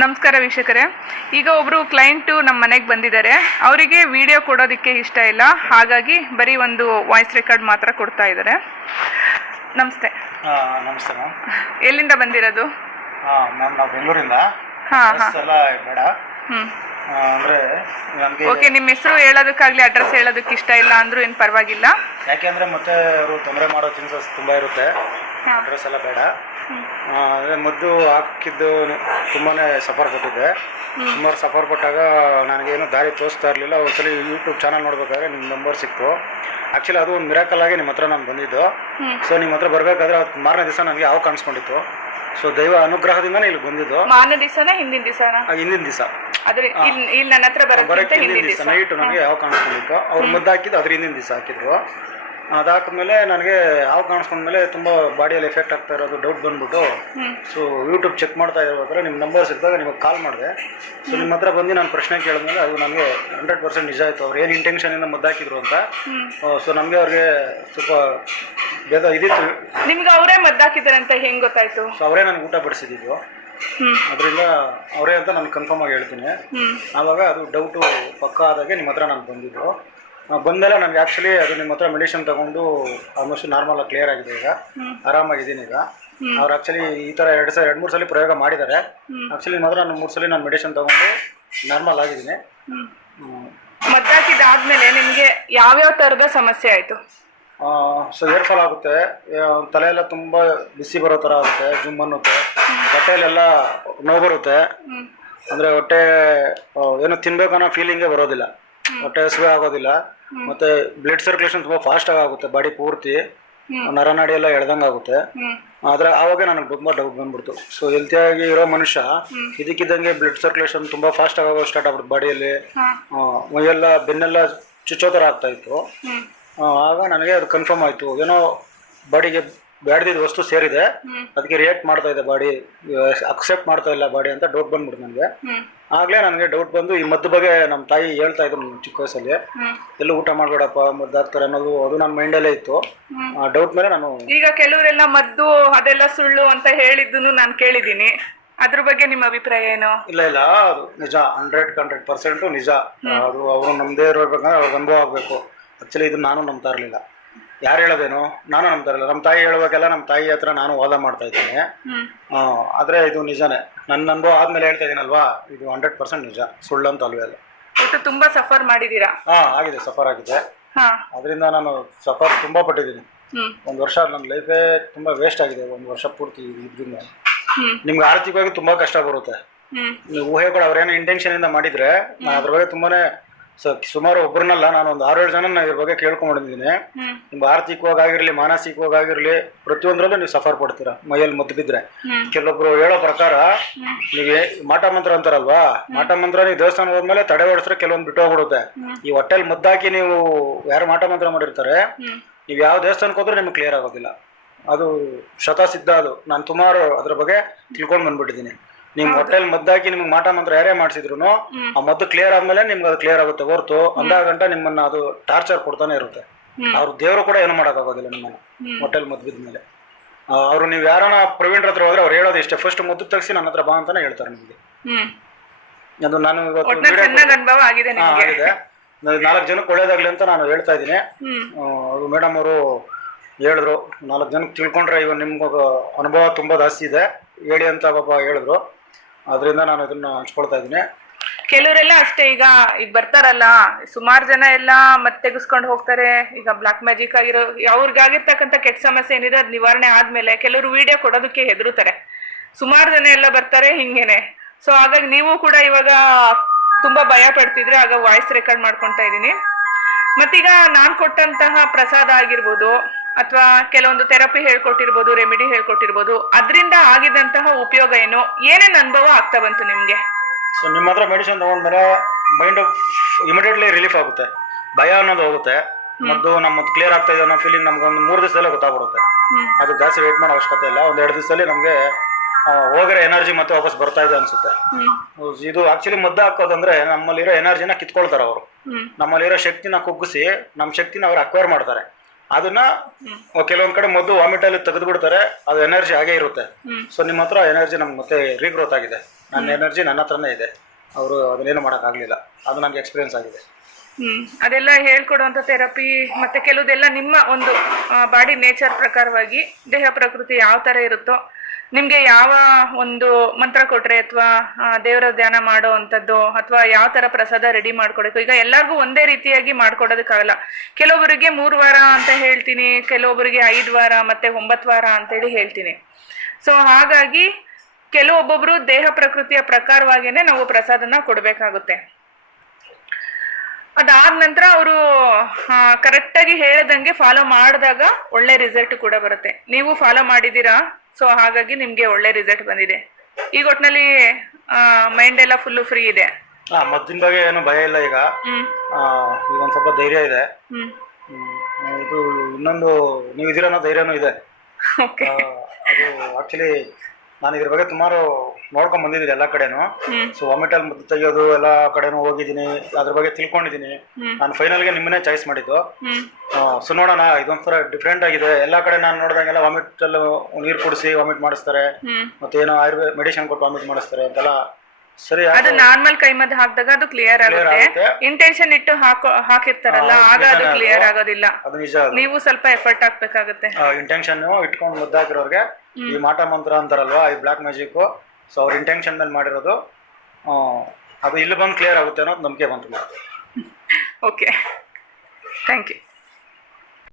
ನಮಸ್ಕಾರ ವೀಕ್ಷಕರೇ. ಈಗ ಒಬ್ಬರು ಕ್ಲೈಂಟು ನಮ್ಮ ಮನೆಗೆ ಬಂದಿದ್ದಾರೆ. ಅವರಿಗೆ ವಿಡಿಯೋ ಕೊಡೋದಕ್ಕೆ ಇಷ್ಟ ಇಲ್ಲ. ಹಾಗಾಗಿ ಬರೀ ಒಂದು ವಾಯ್ಸ್ ರೆಕಾರ್ಡ್ ಮಾತ್ರ ಕೊಡ್ತಾ ಇದ್ದಾರೆ. ನಮಸ್ತೆ. ನಮಸ್ತೆ ಮ್ಯಾಮ್ ಎಲ್ಲಿಂದ ಬಂದಿರೋದು? ಮ್ಯಾಮ್ ನಾವು ಬೆಂಗಳೂರಿಂದ. ಹಾಂ ಹಾಂ. ಬಸ್ ಎಲ್ಲ ಬೇಡ. ಹ್ಞೂ ಆ, ಅಂದ್ರೆ ನಮಗೆ ಓಕೆ ನಿಮ್ಮ ಹೆಸರು ಹೇಳೋದಕ್ಕಾಗ್ಲಿ ಅಡ್ರೆಸ್ ಹೇಳೋದಕ್ಕೆ ಇಷ್ಟ ಇಲ್ಲ ಅಂದ್ರೂ ಏನು ಪರವಾಗಿಲ್ಲ. ಯಾಕೆಂದ್ರೆ ಮತ್ತೆ ಅವರು ತೊಂದರೆ ಮಾಡೋ ಚಾನ್ಸಸ್ ತುಂಬ ಇರುತ್ತೆ. ಅಡ್ರೆಸ್ ಎಲ್ಲ ಬೇಡ. ಅದೇ ಮದ್ದು ಹಾಕಿದ್ದು ತುಂಬಾ ಸಫರ್ ಕೊಟ್ಟಿದ್ದೆ. ಸುಮಾರು ಸಫರ್ ಕೊಟ್ಟಾಗ ನನಗೇನು ದಾರಿ ತೋರಿಸ್ತಾ ಇರಲಿಲ್ಲ. ಒಂದ್ಸಲಿ ಯೂಟ್ಯೂಬ್ ಚಾನಲ್ ನೋಡ್ಬೇಕಾದ್ರೆ ನಿಮ್ಮ ನಂಬರ್ ಸಿಕ್ತು. ಆ್ಯಕ್ಚುಲಿ ಅದು ಒಂದು ಮಿರಾಕಲ್ ಆಗಿ ನಿಮ್ಮ ಹತ್ರ ನಾನು ಬಂದಿದ್ದು. ಸೊ ನಿಮ್ಮ ಹತ್ರ ಬರಬೇಕಾದ್ರೆ ಅದು ಮಾರನೇ ದಿವಸ ನನಗೆ ಯಾವ ಕಾಣಿಸ್ಕೊಂಡಿತ್ತು? ಸೊ ದೈವ ಅನುಗ್ರಹದಿಂದನೇ ಇಲ್ಲಿ ಬಂದಿದ್ದು. ದಿವಸನ ಹಿಂದಿನ ದಿವಸನ? ಆ, ಹಿಂದಿನ ದಿವಸ. ಅದ್ರ ಇಲ್ಲಿ ಇಲ್ಲಿ ನನ್ನ ಹತ್ರ ಬರೋಕ್ಕೆ ಹಿಂದಿನ ದಿವಸ. ನೈಟ್ ನನಗೆ ಯಾವ ಕಾಣಿಸ್ಕೊಂಡಿತ್ತು? ಅವ್ರು ಮದ್ದು ಹಾಕಿದ್ದು ಅದ್ರ ಹಿಂದಿನ ದಿವಸ ಹಾಕಿದ್ರು. ಅದಾದ್ಮೇಲೆ ನನಗೆ ಅವು ಕಾಣಿಸ್ಕೊಂಡ ಮೇಲೆ ತುಂಬ ಬಾಡಿಯಲ್ಲಿ ಎಫೆಕ್ಟ್ ಆಗ್ತಾ ಇರೋದು ಡೌಟ್ ಬಂದ್ಬಿಟ್ಟು. ಸೊ ಯೂಟ್ಯೂಬ್ ಚೆಕ್ ಮಾಡ್ತಾ ಇರೋದ್ರ ನಿಮ್ಮ ನಂಬರ್ ಸಿಕ್ಕಿದಾಗ ನಿಮಗೆ ಕಾಲ್ ಮಾಡಿದೆ. ಸೊ ನಿಮ್ಮ ಹತ್ರ ಬಂದು ನಾನು ಪ್ರಶ್ನೆ ಕೇಳಿದ್ಮೇಲೆ ಅದು ನನಗೆ ಹಂಡ್ರೆಡ್ ಪರ್ಸೆಂಟ್ ನಿಜ ಆಯಿತು. ಅವ್ರು ಏನು ಇಂಟೆನ್ಷನಿಂದ ಮದ್ದು ಹಾಕಿದ್ರು ಅಂತ. ಸೊ ನಮಗೆ ಅವ್ರಿಗೆ ಸ್ವಲ್ಪ ಭೇದ ಇದಿತ್ತು. ನಿಮ್ಗೆ ಅವರೇ ಮದ್ದಾಕಿದ್ದಾರೆ ಅಂತ ಹೆಂಗೆ ಗೊತ್ತಾಯ್ತು? ಸೊ ಅವರೇ ನನಗೆ ಊಟ ಬಡಿಸಿದ್ದು. ಅದರಿಂದ ಅವರೇ ಅಂತ ನಾನು ಕನ್ಫರ್ಮ್ ಆಗಿ ಹೇಳ್ತೀನಿ. ಆವಾಗ ಅದು ಡೌಟು ಪಕ್ಕ ಆದಾಗೆ ನಿಮ್ಮ ಹತ್ರ ನಾನು ಬಂದಿದ್ದು. ಬಂದಮೇಲೆ ನನಗೆ ಆ್ಯಕ್ಚುಲಿ ಅದು ನಿಮ್ಮ ಹತ್ರ ಮೆಡಿಷನ್ ತಗೊಂಡು ಆಲ್ಮೋಸ್ಟ್ ನಾರ್ಮಲ್ ಕ್ಲಿಯರ್ ಆಗಿದೆ ಈಗ. ಆರಾಮಾಗಿದ್ದೀನಿ ಈಗ. ಅವ್ರು ಆ್ಯಕ್ಚುಲಿ ಈ ಥರ ಎರಡು ಸಲ ಎರಡು ಮೂರು ಸಲ ಪ್ರಯೋಗ ಮಾಡಿದ್ದಾರೆ. ಆ್ಯಕ್ಚುಲಿ ನಿಮ್ಮ ಹತ್ರ ನಾನು ಮೂರು ಸಲ ನಾನು ಮೆಡಿಷನ್ ತಗೊಂಡು ನಾರ್ಮಲ್ ಆಗಿದ್ದೀನಿ. ಮದ್ದಾಕಿದಾದ್ಮೇಲೆ ನಿಮಗೆ ಯಾವ್ಯಾವ ಥರದ ಸಮಸ್ಯೆ ಆಯಿತು? ಸೊ ಏರ್ ಫಾಲ್ ಆಗುತ್ತೆ. ತಲೆಯೆಲ್ಲ ತಲೆ ತುಂಬ ಬಿಸಿ ಬರೋ ಥರ ಆಗುತ್ತೆ ಜುಮ್ ಅನ್ನುತ್ತೆ. ಹೊಟ್ಟೆಯಲ್ಲೆಲ್ಲ ನೋವು ಬರುತ್ತೆ. ಅಂದರೆ ಹೊಟ್ಟೆ ಏನೋ ಏನು ತಿನ್ಬೇಕು ಅನ್ನೋ ಫೀಲಿಂಗೇ ಬರೋದಿಲ್ಲ. ಹೊಟ್ಟೆ ಹಸುವೆ ಆಗೋದಿಲ್ಲ. ಮತ್ತು ಬ್ಲಡ್ ಸರ್ಕ್ಯುಲೇಷನ್ ತುಂಬಾ ಫಾಸ್ಟ್ ಆಗುತ್ತೆ ಬಾಡಿ ಪೂರ್ತಿ. ನರನಾಡಿ ಎಲ್ಲ ಎಳ್ದಂಗ್ ಆಗುತ್ತೆ. ಆದ್ರೆ ಆವಾಗ ನನಗೆ ತುಂಬಾ ಡೌಟ್ ಬಂದ್ಬಿಡ್ತು. ಸೊ ಹೆಲ್ತಿಯಾಗಿ ಇರೋ ಮನುಷ್ಯ ಇದಕ್ಕಿದ್ದಂಗೆ ಬ್ಲಡ್ ಸರ್ಕ್ಯುಲೇಷನ್ ತುಂಬಾ ಫಾಸ್ಟ್ ಆಗೋ ಸ್ಟಾರ್ಟ್ ಆಗ್ಬಿಡ್ತು ಬಾಡಿಯಲ್ಲಿ ಮೈಯೆಲ್ಲ ಬೆನ್ನೆಲ್ಲ ಚುಚ್ಚೋ ಥರ ಆಗ್ತಾ ಇತ್ತು. ಆಗ ನನಗೆ ಅದು ಕನ್ಫರ್ಮ್ ಆಯಿತು. ಏನೋ ಬಾಡಿಗೆ ಬ್ಯಾಡ್ದಿದ್ದು ವಸ್ತು ಸೇರಿದೆ. ಅದಕ್ಕೆ ರಿಯಾಕ್ಟ್ ಮಾಡ್ತಾ ಇದೆ ಬಾಡಿ ಅಕ್ಸೆಪ್ಟ್ ಮಾಡ್ತಾ ಇಲ್ಲ ಬಾಡಿ ಅಂತ ಡೌಟ್ ಬಂದ್ಬಿಡ್ತು ನನಗೆ. ಆಗ್ಲೇ ನನಗೆ ಡೌಟ್ ಬಂದು ಈ ಮದ್ದು ಬಗ್ಗೆ ನಮ್ಮ ತಾಯಿ ಹೇಳ್ತಾ ಇದ್ರು ನನ್ನ ಚಿಕ್ಕ ವಯಸ್ಸಲ್ಲಿ. ಎಲ್ಲೂ ಊಟ ಮಾಡಬೇಡಪ್ಪ ಮದ್ದು ಹಾಕ್ತಾರೆ ಅನ್ನೋದು ಅದು ನನ್ನ ಮೈಂಡಲ್ಲೇ ಇತ್ತು. ಆ ಡೌಟ್ ಮೇಲೆ ನಾನು ಈಗ ಕೆಲವರೆಲ್ಲ ಮದ್ದು ಅದೆಲ್ಲ ಸುಳ್ಳು ಅಂತ ಹೇಳಿದ್ದನ್ನು ನಾನು ಕೇಳಿದ್ದೀನಿ. ಅದ್ರ ಬಗ್ಗೆ ನಿಮ್ಮ ಅಭಿಪ್ರಾಯ ಏನು? ಇಲ್ಲ ಇಲ್ಲ ಅದು ನಿಜ ಹಂಡ್ರೆಡ್ ಹಂಡ್ರೆಡ್ ಪರ್ಸೆಂಟು ನಿಜ. ಅದು ಅವರು ನಮ್ದೇ ಇರಬೇಕಂದ್ರೆ ಅವ್ರಿಗೆ ಅನುಭವ ಆಗಬೇಕು. ಆಕ್ಚುಲಿ ಇದು ನಾನು ನಂಬ್ತಾ ಇರಲಿಲ್ಲ. ಯಾರು ಹೇಳೋದೇನು? ನಾನು ನಂಬ್ತಾರಲ್ಲ ನಮ್ಮ ತಾಯಿ ಹೇಳ್ಬೇಕಲ್ಲ ನಮ್ಮ ತಾಯಿ ಹತ್ರ ನಾನು ವಾದ ಮಾಡ್ತಾ ಇದ್ದೀನಿ. ಆದರೆ ಇದು ನಿಜನೇ. ನನ್ನ ಅನುಭವ ಆದ್ಮೇಲೆ ಹೇಳ್ತಾ ಇದ್ದೀನಲ್ವಾ ಇದು ಹಂಡ್ರೆಡ್ ಪರ್ಸೆಂಟ್ ನಿಜ. ಸುಳ್ಳು ಅಂತ ಅಲ್ವೇ ಅಲ್ಲ. ಒಟ್ಟು ತುಂಬಾ ಸಫರ್ ಮಾಡಿದ್ದೀರಾ ಹಾಂ ಆಗಿದೆ. ಸಫರ್ ಆಗಿದೆ. ಹಾ. ಅದರಿಂದ ನಾನು ಸಫರ್ ತುಂಬ ಪಟ್ಟಿದ್ದೀನಿ. ಹ್ಮ್. ಒಂದು ವರ್ಷ ನನ್ನ ಲೈಫೇ ತುಂಬ ವೇಸ್ಟ್ ಆಗಿದೆ. ಒಂದು ವರ್ಷ ಪೂರ್ತಿ ಇದರಿಂದ. ಹ್ಮ್. ನಿಮ್ಗೆ ಆರ್ಥಿಕವಾಗಿ ತುಂಬ ಕಷ್ಟ ಬರುತ್ತೆ. ಹ್ಮ್. ಊಹೆ ಕೂಡ ಅವ್ರೇನೋ ಇಂಟೆನ್ಷನಿಂದ ಮಾಡಿದ್ರೆ ನಾನು ಅದ್ರ ಬಗ್ಗೆ ತುಂಬಾನೇ ಸ ಸುಮಾರು ಒಬ್ಬರನ್ನಲ್ಲ ನಾನು ಒಂದು ಆರು ಏಳು ಜನ ಇದ್ರ ಬಗ್ಗೆ ಕೇಳ್ಕೊಂಡಿದ್ದೀನಿ ನಿಮ್ಗೆ ಆರ್ಥಿಕವಾಗಿ ಆಗಿರಲಿ ಮಾನಸಿಕವಾಗಿ ಆಗಿರಲಿ ಪ್ರತಿಯೊಂದರಲ್ಲೂ ನೀವು ಸಫರ್ ಪಡ್ತೀರಾ? ಮೈಯಲ್ಲಿ ಮದ್ದು ಬಿದ್ರೆ. ಹ್ಮ್. ಕೆಲವೊಬ್ರು ಹೇಳೋ ಪ್ರಕಾರ. ನೀವು ಮಾಟ ಮಂತ್ರ ಅಂತಾರಲ್ವಾ? ಮಾಟ ಮಂತ್ರ ನೀವು ದೇವಸ್ಥಾನ ಹೋದ್ಮೇಲೆ ತಡೆ ಓಡಿಸ್ರೆ ಕೆಲವೊಂದು ಬಿಟ್ಟು ಹೋಗ್ಬಿಡುತ್ತೆ. ಈ ಹೊಟ್ಟೆಲ್ ಮದ್ದಾಕಿ ನೀವು ಯಾರು ಮಾಟ ಮಂತ್ರ ಮಾಡಿರ್ತಾರೆ ನೀವು ಯಾವ ದೇವಸ್ಥಾನಕ್ಕೆ ಹೋದ್ರೂ ನಿಮ್ಗೆ ಕ್ಲಿಯರ್ ಆಗೋದಿಲ್ಲ. ಅದು ಶತಸಿದ್ಧ ಅದು. ನಾನು ಸುಮಾರು ಅದ್ರ ಬಗ್ಗೆ ತಿಳ್ಕೊಂಡು ಬಂದ್ಬಿಟ್ಟಿದ್ದೀನಿ. ನಿಮ್ಗೆ ಹೋಟೆಲ್ ಮದ್ದಾಕಿ ನಿಮ್ಗೆ ಮಾಟ ಮಂತ್ರ ಯಾರೇ ಮಾಡಿಸಿದ್ರು. ಆ ಮದ್ದು ಕ್ಲಿಯರ್ ಆದ್ಮೇಲೆ ನಿಮ್ಗೆ ಅದು ಕ್ಲಿಯರ್ ಆಗುತ್ತೆ ಹೊರತು. ಅಂದಾಗಂಟ ನಿಮ್ಮನ್ನ ಅದು ಟಾರ್ಚರ್ ಕೊಡ್ತಾನೆ ಇರುತ್ತೆ. ಅವ್ರ ದೇವರು ಕೂಡ ಏನು ಮಾಡೋಕ್ಕಾಗೋದಿಲ್ಲ ನಿಮ್ಮನ್ನ ಹೋಟೆಲ್ ಹೊಟ್ಟೆಲ್ ಮದ್ದು ಬಿದ್ಮೇಲೆ ಅವರು ನೀವು ಯಾರನ್ನ ಪ್ರವೀಣ್ ಹತ್ರ ಹೋದ್ರೆ ಅವ್ರು ಹೇಳೋದು ಇಷ್ಟೇ. ಫಸ್ಟ್ ಮದ್ದು ತೆಗ್ಸಿ ನನ್ನ ಹತ್ರ ಬಾ ಅಂತಾನೆ ಹೇಳ್ತಾರೆ ನಿಮಗೆ. ಅದು ನಾನು ಇವತ್ತು ಆಗಿದೆ ನಾಲ್ಕು ಜನಕ್ಕೆ ಒಳ್ಳೇದಾಗ್ಲಿ ಅಂತ ನಾನು ಹೇಳ್ತಾ ಇದ್ದೀನಿ. ಆ, ಅದು ಮೇಡಮ್ ಅವರು ಹೇಳಿದ್ರು. ನಾಲ್ಕು ಜನಕ್ಕೆ ತಿಳ್ಕೊಂಡ್ರೆ ಇವಾಗ ನಿಮ್ಗೆ ಅನುಭವ ತುಂಬಾ ಜಾಸ್ತಿ ಇದೆ. ಹೇಳಿ ಅಂತ ಪಾಪ ಹೇಳಿದ್ರು. ಅದರಿಂದ ನಾನು ಇದನ್ನ ಹಂಚ್ಕೊಳ್ತಾ ಇದ್ದೀನಿ. ಕೆಲವರೆಲ್ಲ ಅಷ್ಟೇ, ಈಗ ಈಗ ಬರ್ತಾರಲ್ಲ, ಸುಮಾರು ಜನ ಎಲ್ಲ ಮತ್ತೆ ತೆಗೆಸ್ಕೊಂಡು ಹೋಗ್ತಾರೆ. ಈಗ ಬ್ಲಾಕ್ ಮ್ಯಾಜಿಕ್ ಆಗಿರೋ, ಅವ್ರಿಗಾಗಿರ್ತಕ್ಕಂಥ ಕೆಟ್ಟ ಸಮಸ್ಯೆ ಏನಿದೆ, ಅದು ನಿವಾರಣೆ ಆದ್ಮೇಲೆ ಕೆಲವರು ವಿಡಿಯೋ ಕೊಡೋದಕ್ಕೆ ಹೆದರುತ್ತಾರೆ. ಸುಮಾರು ಜನ ಎಲ್ಲ ಬರ್ತಾರೆ ಹಿಂಗೇನೆ. ಸೊ ಹಾಗಾಗಿ ನೀವು ಕೂಡ ಇವಾಗ ತುಂಬಾ ಭಯ ಪಡ್ತಿದ್ರೆ ಆಗ ವಾಯ್ಸ್ ರೆಕಾರ್ಡ್ ಮಾಡ್ಕೊತಾ ಇದ್ದೀನಿ. ಮತ್ತೀಗ ನಾನು ಕೊಟ್ಟಂತಹ ಪ್ರಸಾದ ಆಗಿರ್ಬೋದು ಅಥವಾ ಕೆಲವೊಂದು ಥೆರಪಿ ಹೇಳ್ಕೊಟ್ಟಿರ್ಬೋದು ರೆಮಿಡಿ ಹೇಳ್ಕೊಟ್ಟಿರ್ಬೋದು ಅದರಿಂದ ಆಗಿದಂತಹ ಉಪಯೋಗ ಏನು? ಏನೇನು ಅನುಭವ ಆಗ್ತಾ ಬಂತು ನಿಮಗೆ? ಸೊ ನಿಮ್ಮ ಹತ್ರ ಮೆಡಿಸಿನ್ ತೊಗೊಂಡ್ಮೇಲೆ ಮೈಂಡ್ ಇಮಿಡಿಯೇಟ್ಲಿ ರಿಲೀಫ್ ಆಗುತ್ತೆ. ಭಯ ಅನ್ನೋದು ಹೋಗುತ್ತೆ. ಮತ್ತು ನಮ್ಮದು ಕ್ಲಿಯರ್ ಆಗ್ತಾ ಇದೆ ಅನ್ನೋ ಫೀಲಿಂಗ್ ನಮ್ಗೆ ಒಂದು ಮೂರು ದಿವಸದಲ್ಲೇ ಗೊತ್ತಾಗ್ಬಿಡುತ್ತೆ. ಅದು ಜಾಸ್ತಿ ವೇಟ್ ಮಾಡೋ ಅವಶ್ಯಕತೆ ಇಲ್ಲ. ಒಂದು ಎರಡು ದಿವಸದಲ್ಲಿ ನಮಗೆ ಹೋಗಿರೋ ಎನರ್ಜಿ ಮತ್ತೆ ವಾಪಸ್ ಬರ್ತಾ ಇದೆ ಅನ್ಸುತ್ತೆ. ಇದು ಆಕ್ಚುಲಿ ಮದ್ದು ಹಾಕೋದಂದ್ರೆ ನಮ್ಮಲ್ಲಿರೋ ಎನರ್ಜಿನ ಕಿತ್ಕೊಳ್ತಾರೆ ಅವರು. ನಮ್ಮಲ್ಲಿರೋ ಶಕ್ತಿನ ಕುಗ್ಗಿಸಿ ನಮ್ಮ ಶಕ್ತಿನ ಅವ್ರು ಅಕ್ವೈರ್ ಮಾಡ್ತಾರೆ. ಅದನ್ನ ಕೆಲವೊಂದ್ ಕಡೆ ಮದ್ದು ವಾಮಿಟಲ್ಲಿ ತೆಗೆದು ಬಿಡ್ತಾರೆ ಅದು ಎನರ್ಜಿ ಹಾಗೆ ಇರುತ್ತೆ. ಸೊ ನಿಮ್ಮ ಹತ್ರ ಎನರ್ಜಿ ನಮ್ಗೆ ಮತ್ತೆ ರೀಗ್ರೋತ್ ಆಗಿದೆ. ನನ್ನ ಎನರ್ಜಿ ನನ್ನ ಹತ್ರನೇ ಇದೆ. ಅವರು ಅದನ್ನೇನು ಮಾಡೋಕ್ಕಾಗಲಿಲ್ಲ ಅದು ನನಗೆ ಎಕ್ಸ್ಪೀರಿಯನ್ಸ್ ಆಗಿದೆ. ಹ್ಮ್. ಅದೆಲ್ಲ ಹೇಳ್ಕೊಡುವಂತ ಥೆರಪಿ ಮತ್ತೆ ಕೆಲವುದೆಲ್ಲ ನಿಮ್ಮ ಒಂದು ಬಾಡಿ ನೇಚರ್ ಪ್ರಕಾರವಾಗಿ ದೇಹ ಪ್ರಕೃತಿ ಯಾವ ತರ ಇರುತ್ತೋ ನಿಮ್ಗೆ ಯಾವ ಒಂದು ಮಂತ್ರ ಕೊಟ್ರೆ ಅಥವಾ ದೇವರ ಧ್ಯಾನ ಮಾಡೋ ಅಂಥದ್ದು ಅಥವಾ ಯಾವ ತರ ಪ್ರಸಾದ ರೆಡಿ ಮಾಡ್ಕೊಡಬೇಕು? ಈಗ ಎಲ್ಲರಿಗೂ ಒಂದೇ ರೀತಿಯಾಗಿ ಮಾಡ್ಕೊಡೋದಕ್ಕಾಗಲ್ಲ. ಕೆಲವೊಬ್ಬರಿಗೆ ಮೂರು ವಾರ ಅಂತ ಹೇಳ್ತೀನಿ, ಕೆಲವೊಬ್ಬರಿಗೆ ಐದು ವಾರ ಮತ್ತೆ ಒಂಬತ್ತು ವಾರ ಅಂತೇಳಿ ಹೇಳ್ತೀನಿ. ಸೊ ಹಾಗಾಗಿ ಕೆಲವೊಬ್ಬೊಬ್ರು ದೇಹ ಪ್ರಕೃತಿಯ ಪ್ರಕಾರವಾಗಿಯೇ ನಾವು ಪ್ರಸಾದನ ಕೊಡಬೇಕಾಗುತ್ತೆ. ಅದಾದ ನಂತರ ಅವರು ಕರೆಕ್ಟಾಗಿ ಹೇಳ್ದಂಗೆ ಫಾಲೋ ಮಾಡಿದಾಗ ಒಳ್ಳೆ ರಿಸಲ್ಟ್ ಕೂಡ ಬರುತ್ತೆ. ನೀವು ಫಾಲೋ ಮಾಡಿದ್ದೀರಾ? ಸೊ ಹಾಗಾಗಿ ನಿಮಗೆ ಒಳ್ಳೆ ರಿಸಲ್ಟ್ ಬಂದಿದೆ. ಈಗ ಒಟ್ಟಿನಲ್ಲಿ ಮೈಂಡ್ ಎಲ್ಲ ಫುಲ್ಲು ಫ್ರೀ ಇದೆ. ಹಾ ಮದ್ದಿನ ಬಗ್ಗೆ ಏನು ಭಯ ಇಲ್ಲ ಈಗ. ಹ್ಮ್. ಆ, ಈಗ ಒಂದು ಸ್ವಲ್ಪ ಧೈರ್ಯ ಇದೆ. ಹ್ಮ್. ಹ್ಮ್, ಇದು ಇನ್ನೊಂದು ನೀವು ಇದೀರ ಅನ್ನೋ ಧೈರ್ಯನೂ ಇದೆ. ಓಕೆ ಆ, ಅದು ಆಕ್ಚುಲಿ ನಾನು ಇದ್ರ ಬಗ್ಗೆ ಸುಮಾರು ನೋಡ್ಕೊಂಡ್ ಬಂದಿದ್ದೀನಿ ಎಲ್ಲಾ ಕಡೆನೂ. ಸೊ ವಾಮಿಟಲ್ಲಿ ಮುದ್ದು ತೆಗಿಯೋದು ಎಲ್ಲಾ ಕಡೆನೂ ಹೋಗಿದ್ದೀನಿ. ಅದ್ರ ಬಗ್ಗೆ ತಿಳ್ಕೊಂಡಿದ್ದೀನಿ. ನಾನು ಫೈನಲ್ಗೆ ನಿಮ್ಮನ್ನೇ ಚಾಯ್ಸ್ ಮಾಡಿದ್ದು. ಸೊ ನೋಡೋಣ ಇದೊಂಥರ ಡಿಫ್ರೆಂಟ್ ಆಗಿದೆ. ಎಲ್ಲಾ ಕಡೆ ನಾನು ನೋಡಿದಂಗೆಲ್ಲ ವಾಮಿಟಲ್ಲಿ ನೀರು ಕುಡಿಸಿ ವಾಮಿಟ್ ಮಾಡಿಸ್ತಾರೆ. ಮತ್ತೆ ಏನೋ ಆಯುರ್ವೇದ ಮೆಡಿಸಿನ್ ಕೊಟ್ಟು ವಾಮಿಟ್ ಮಾಡಿಸ್ತಾರೆ ಅಂತೆಲ್ಲ ಸರಿ ಅದು ನಾರ್ಮಲ್ ಕೈಮದ್ದು ಹಾಕಿದಾಗ ಅದು ಕ್ಲಿಯರ್ ಆಗುತ್ತೆ. ಇಂಟೆನ್ಷನ್ ಇಟ್ಟು ಹಾಕೋ ಹಾಕಿರ್ತಾರಲ್ಲ ಆಗ ಅದು ಕ್ಲಿಯರ್ ಆಗೋದಿಲ್ಲ. ಅದು ನಿಜ ನೀವು ಸ್ವಲ್ಪ ಎಫರ್ಟ್ ಹಾಕ್ಬೇಕಾಗುತ್ತೆ. ಇಂಟೆನ್ಷನ್ ಇಟ್ಕೊಂಡು ಮುದ್ದಾಕಿರೋರ್ಗೆ ಈ ಮಾಟ ಮಂತ್ರ ಅಂತಾರಲ್ವಾ ಈ ಬ್ಲಾಕ್ ಮ್ಯಾಜಿಕ್ಕು ಸೊ ಅವ್ರ ಇಂಟೆನ್ಷನ್ ಮೇಲೆ ಮಾಡಿರೋದು ಅದು ಇಲ್ಲಿ ಬಂದು ಕ್ಲಿಯರ್ ಆಗುತ್ತೆ ಅನ್ನೋದು ನಂಬಿಕೆ ಬಂತು ಓಕೆ ಥ್ಯಾಂಕ್ ಯು